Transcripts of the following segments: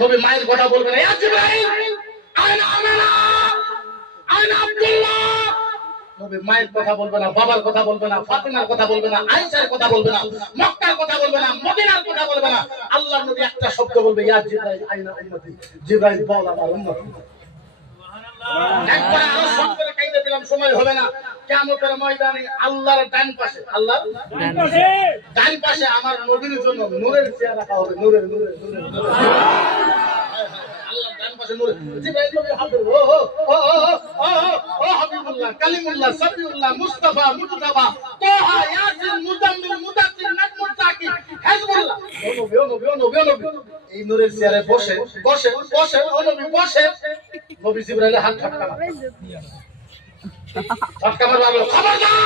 নবী মায়ের কথা বলবে না, ইয়া জিবরাইল আয়না আমিনা আয়না আব্দুল্লাহ। নবী মায়ের কথা বলবে না, বাবার কথা বলবে না, ফাতিমার কথা বলবে না, আয়েশার কথা বলবে না, মক্কার কথা বলবে না, মদিনার কথা বলবে না। আল্লাহর নবী একটা শব্দ বলবে, ইয়া জিবরাইল আয়না উম্মতি। জিবরাইল বল আমার উম্মতি। একবার আরো সব করে কাইতে দিলাম, সময় হবে না। কিয়ামতের ময়দানে আল্লাহর ডান পাশে, আল্লাহর ডান পাশে আমার নবীর জন্য নূরের চেয়ার রাখা হবে। নূরের নূরের নূরের আল্লাহর ডান পাশে নূর। জিবরাইল নবী হাজির, ও হাবিবুল্লাহ, কালিমুল্লাহ, সাফিউল্লাহ, মুস্তাফা, মুজতাবা, তাহা, ইয়াসিন, মুজাম্মিল, মুদাসসির, নাজমুল তাকিব, হিজবুল্লাহ। ও নবী এই নূরের চেয়ারে বসে বসে বসে ও নবী বসে। নবী জিবরাইলের হাত ঝটকা মারে, ঝটকা মারলো, খবরদার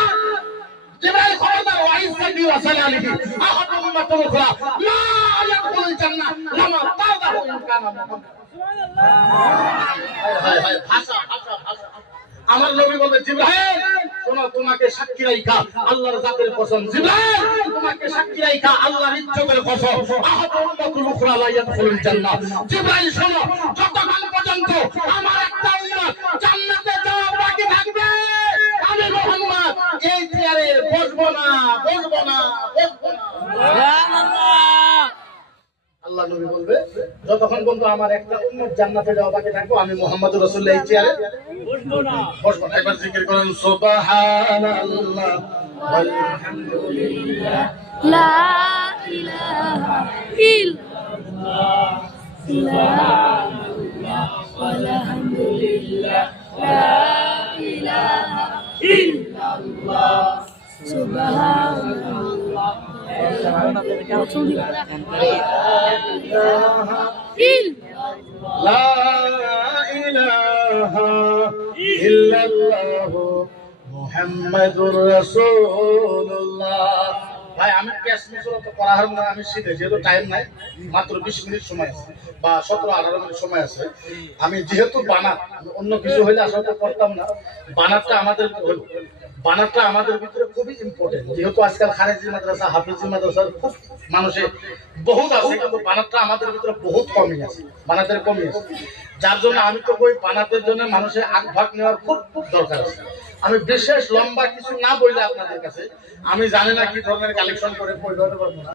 জিবরাইল, খবরদার, ওয়াইসাবি ওয়াসালালিহি আহাদু উম্মাতুল উখরা লা ইয়াদখুলুল জান্নাহ লামা তাদাহু ইন কানা মুহাম্মদ। হায় হায় ভাষা ভাষা ভাষা। আমার নবী বলবে, জিবরাইল শোনো, তোমাকে সাক্ষী রাখা আল্লাহর জাতের কসম, জিবরাইল তোমাকে সাক্ষী রাখা আল্লাহর ইজ্জতের কসম, আহাদু উম্মাতুল উখরা লা ইয়াদখুলুল জান্নাহ। জিবরাইল শোনো, যতক্ষণ পর্যন্ত আমার একটা উম্মত জান্নাতে যাওয়া বাকি থাকবে, আমি মুহাম্মদ এই চেয়ারে বসবো না, বসবো না, বসবো না। সুবহানাল্লাহ। আল্লাহ নবী বলবে, যতক্ষণ পর্যন্ত আমার একটা উম্মত জান্নাতে যাওয়া বাকি থাকবে, আমি মুহাম্মদুর রাসূলুল্লাহ এই চেয়ারে বসবো না, বসবো না। একবার জিকির করেন, সুবহানাল্লাহ ওয়ালহামদুলিল্লাহ লা ইলাহা ইল্লাল্লাহ সুবহানাল্লাহ ওয়ালহামদুলিল্লাহ লা ইলাহা ইল্লাল্লাহ সুবহানাল্লাহ লা ইলাহা ইল্লাল্লাহ মুহাম্মাদুর রাসূলুল্লাহ। ভাই আমি ক্যাশ মিশরত করা হারাম না, আমি শিখে, যেহেতু টাইম নাই, মাত্র 20 মিনিট সময় আছে বা 17-18 মিনিট সময় আছে। আমি যেহেতু বানাত, অন্য কিছু হইলে আসলে করতাম না। বানাতটা আমাদের ভিতরে খুবই ইম্পর্টেন্ট, যেহেতু আজকাল খারেজি মাদ্রাসা, হাফিজি মাদ্রাসা খুব মানুষে বহুত আছে, কিন্তু বানাতটা আমাদের ভিতরে বহুত কমই আছে, বানাতের কমই আছে। যার জন্য আমি তো বই বানাতের জন্য মানুষের আগ ভাগ নেওয়ার খুব দরকার আছে। আমি বিশেষ লম্বা কিছু না বললে আপনাদের কাছে, আমি জানি না কি ধরনের কালেকশন করে বই ধরতে পারবো না।